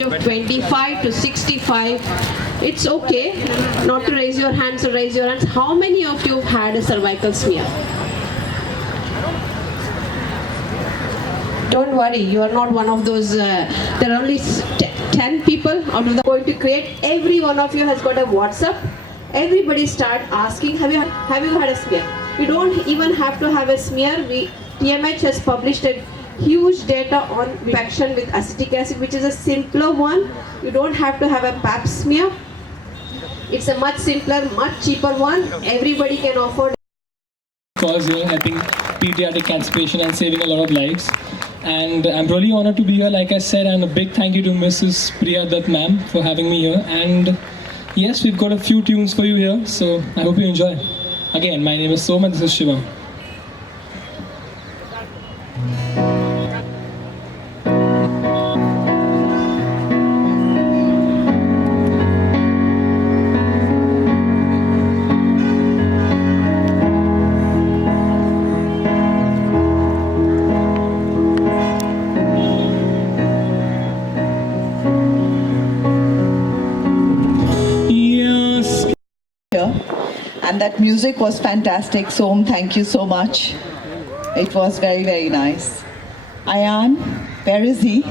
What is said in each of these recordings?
of 25 to 65, it's okay not to raise your hands or raise your hands. How many of you have had a cervical smear? Don't worry, you are not one of those. There are only 10 people out of the going to create. Every one of you has got a WhatsApp. Everybody start asking, have you had a smear? You don't even have to have a smear. TMH has published a huge data on infection with acetic acid, which is a simpler one. You don't have to have a pap smear. It's a much simpler, much cheaper one. Everybody can afford. Because helping pediatric cancer patients and saving a lot of lives. And I'm really honored to be here. Like I said, and a big thank you to Mrs. Priya Dutt ma'am for having me here. And yes, we've got a few tunes for you here, so I hope you enjoy. Again, my name is Som and this is Shivam. And that music was fantastic. Som, thank you so much. It was very, very nice. Ayan, where is he?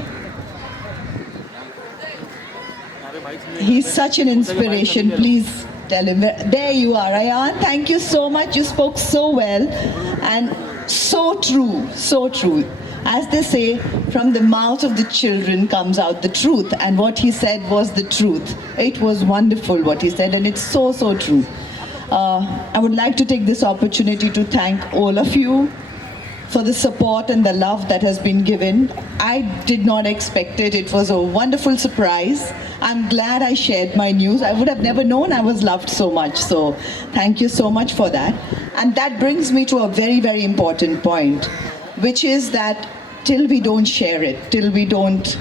He's such an inspiration. Please tell him. There you are, Ayan. Thank you so much. You spoke so well and so true, so true. As they say, from the mouth of the children comes out the truth. And what he said was the truth. It was wonderful what he said, and it's so, so true. I would like to take this opportunity to thank all of you for the support and the love that has been given. I did not expect it. It was a wonderful surprise. I'm glad I shared my news. I would have never known I was loved so much. So thank you so much for that. And that brings me to a very, very important point, which is that till we don't share it, till we don't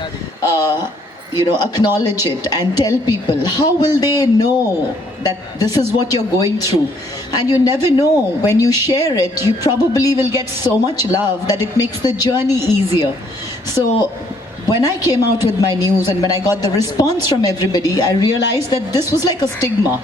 acknowledge it and tell people, how will they know that this is what you're going through? And you never know, when you share it, you probably will get so much love that it makes the journey easier. So when I came out with my news and when I got the response from everybody, I realized that this was like a stigma.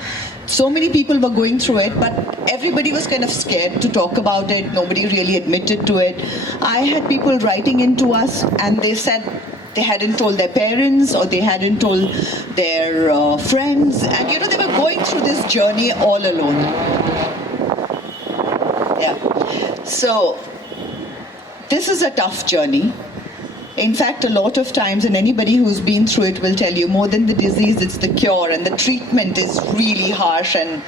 So many people were going through it, but everybody was kind of scared to talk about it. Nobody really admitted to it. I had people writing into us and they said they hadn't told their parents or they hadn't told their friends, and they were going through this journey all alone. Yeah. So this is a tough journey. In fact, a lot of times, and anybody who's been through it will tell you, more than the disease, it's the cure, and the treatment is really harsh and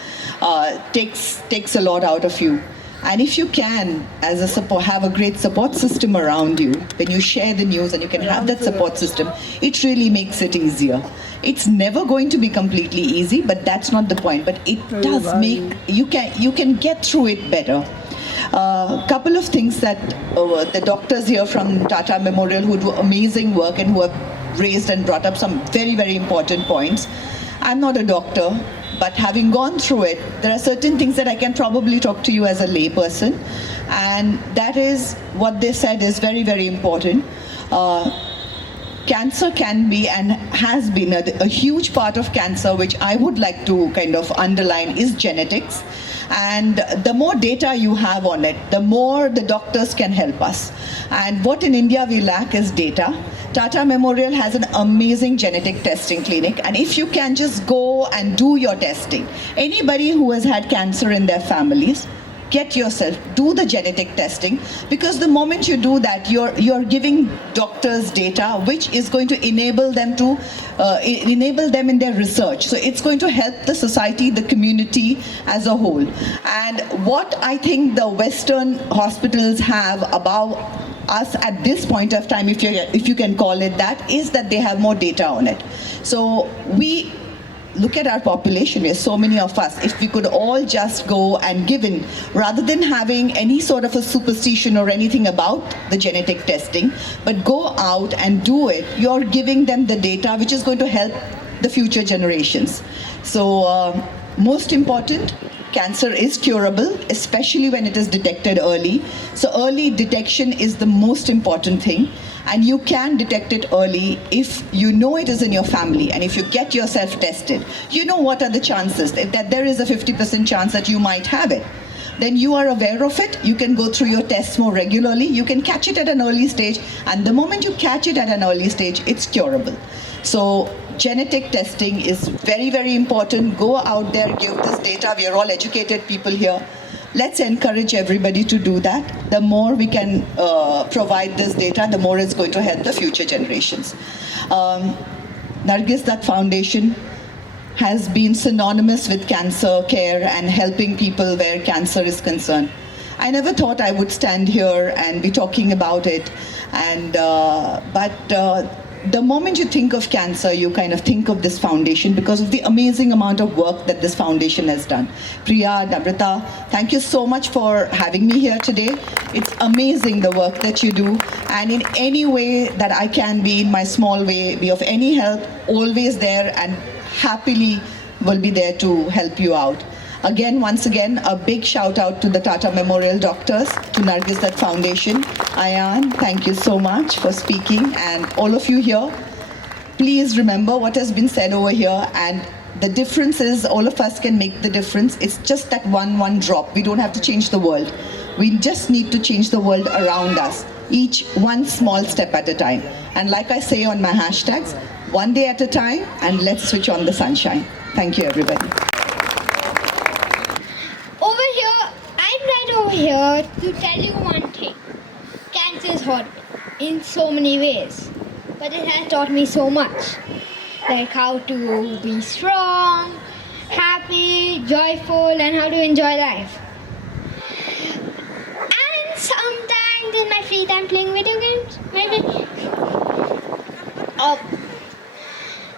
takes a lot out of you. And if you can, as a support, have a great support system around you, when you share the news and you can have that support system, it really makes it easier. It's never going to be completely easy, but that's not the point. But it does make, you can get through it better. Couple of things that the doctors here from Tata Memorial who do amazing work and who have raised and brought up some very, very important points. I'm not a doctor, but having gone through it, there are certain things that I can probably talk to you as a layperson, and that is what they said is very, very important. Cancer can be and has been a huge part of cancer, which I would like to kind of underline, is genetics. And the more data you have on it, the more the doctors can help us. And what in India we lack is data. Tata Memorial has an amazing genetic testing clinic, and if you can just go and do your testing, anybody who has had cancer in their families, get yourself, do the genetic testing, because the moment you do that, you're giving doctors data which is going to enable them in their research. So it's going to help the society, the community as a whole. And what I think the Western hospitals have above us at this point of time, if you can call it that, is that they have more data on it. So we look at our population, there's so many of us. If we could all just go and give in, rather than having any sort of a superstition or anything about the genetic testing, but go out and do it, you're giving them the data which is going to help the future generations. So most important, cancer is curable, especially when it is detected early. So early detection is the most important thing. And you can detect it early if you know it is in your family, and if you get yourself tested. You know what are the chances that there is a 50% chance that you might have it. Then you are aware of it, you can go through your tests more regularly, you can catch it at an early stage, and the moment you catch it at an early stage, it's curable. So genetic testing is very, very important. Go out there, give this data. We are all educated people here. Let's encourage everybody to do that. The more we can provide this data, the more it's going to help the future generations. Nargis Dutt Foundation has been synonymous with cancer care and helping people where cancer is concerned. I never thought I would stand here and be talking about it, but the moment you think of cancer, you kind of think of this foundation because of the amazing amount of work that this foundation has done. Priya, Namrata, thank you so much for having me here today. It's amazing the work that you do, and in any way that I can be, in my small way, be of any help, always there and happily will be there to help you out. Again, once again, a big shout out to the Tata Memorial Doctors, to Nargis Dutt Foundation. Ayan, thank you so much for speaking, and all of you here, please remember what has been said over here, and the difference is all of us can make the difference. It's just that one drop. We don't have to change the world. We just need to change the world around us, each one small step at a time. And like I say on my hashtags, one day at a time, and let's switch on the sunshine. Thank you, everybody. I'm right over here to tell you one thing. Cancer is horrible in so many ways, but it has taught me so much. Like how to be strong, happy, joyful, and how to enjoy life. And sometimes in my free time playing video games, maybe.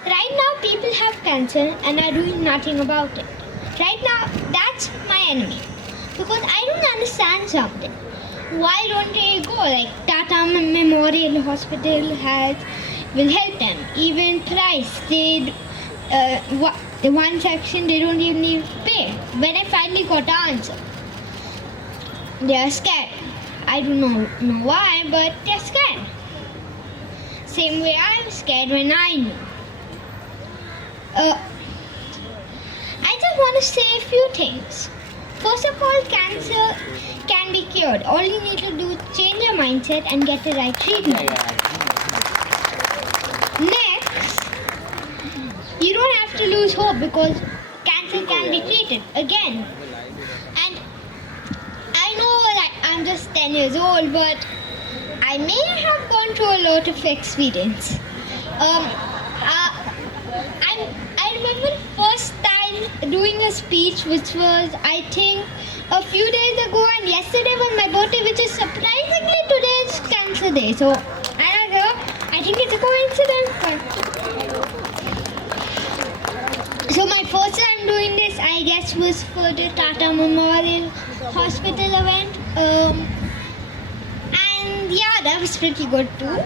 Right now people have cancer and are doing nothing about it. Right now, that's my enemy. Because I don't understand something. Why don't they go? Like Tata Memorial Hospital will help them. Even price, the one section they don't even need to pay. When I finally got the answer, they are scared. I don't know why, but they're scared. Same way I was scared when I knew. I just want to say a few things. First of all, cancer can be cured. All you need to do is change your mindset and get the right treatment. Next, you don't have to lose hope because cancer can be treated again. And I know that I'm just 10 years old, but I may have gone through a lot of experience. I remember the first time doing a speech, which was, I think, a few days ago, and yesterday was my birthday, which is surprisingly today's Cancer Day. So, I think it's a coincidence. So my first time doing this, I guess, was for the Tata Memorial Hospital event. And yeah, that was pretty good too.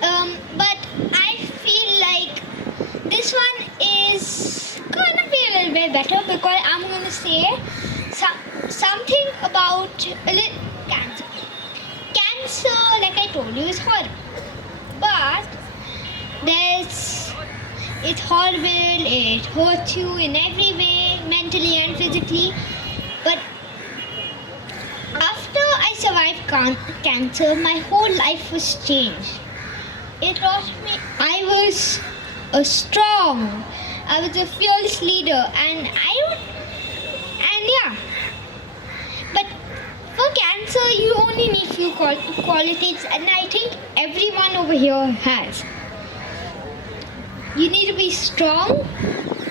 But I feel like this one is gonna be a little bit better because I'm gonna say something about cancer. Cancer, like I told you, is horrible. But it's horrible, it hurts you in every way, mentally and physically. But after I survived cancer, my whole life was changed. It taught me I was strong. I was a fearless leader, and yeah. But for cancer, you only need few qualities, and I think everyone over here has. You need to be strong.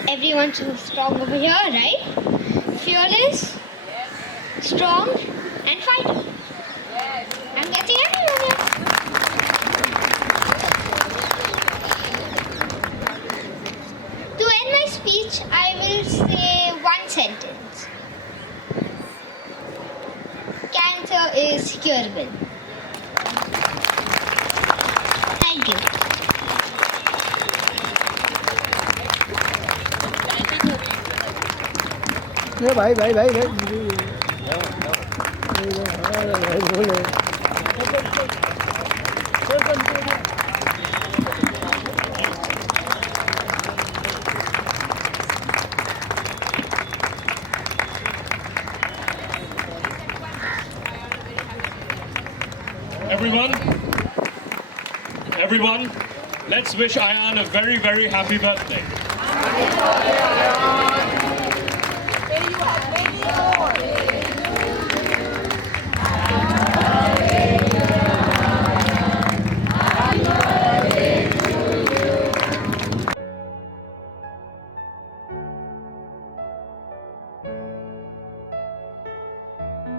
Everyone's strong over here, right? Fearless, strong, and fighter. I'm getting everyone here. To end my speech, I will say one sentence. Cancer is curable. Thank you. भाई भाई भाई भाई बोले Everyone, let's wish Ayan a very, very happy birthday.